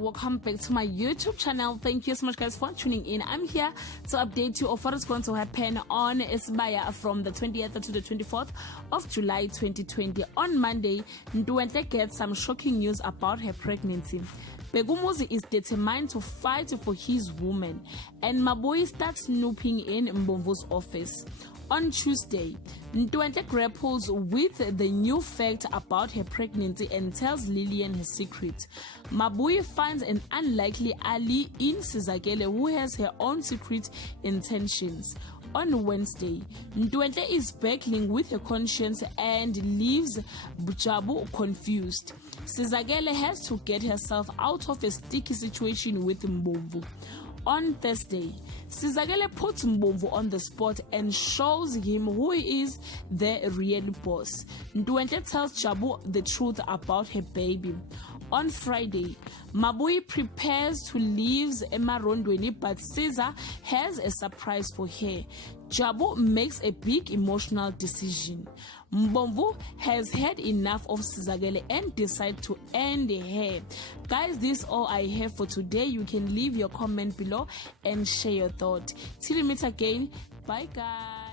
welcome back to my YouTube channel. Thank you so much guys for tuning in. I'm here to update you of what is going to happen on Isibaya from the 20th to the 24th of July 2020. On Monday, Nduwentle gets some shocking news about her pregnancy. Begumuzi is determined to fight for his woman, and Maboyi starts snooping in Mbomvu's office. On Tuesday, Nduwentle grapples with the new fact about her pregnancy and tells Lillian her secret. Maboyi finds an unlikely ally in Sizakele who has her own secret intentions. On Wednesday, Nduwentle is battling with her conscience and leaves Jabu confused. Sizakele has to get herself out of a sticky situation with Mbomvu. On Thursday, Sizakele puts Mbomvu on the spot and shows him who is the real boss. Nduwentle tells Jabu the truth about her baby. On Friday, Maboyi prepares to leave Emarondweni, but Caesar has a surprise for her. Jabu makes a big emotional decision. Mbomvu has had enough of Sizakele and decides to end her. Guys, this is all I have for today. You can leave your comment below and share your thought. Till we meet again, bye guys.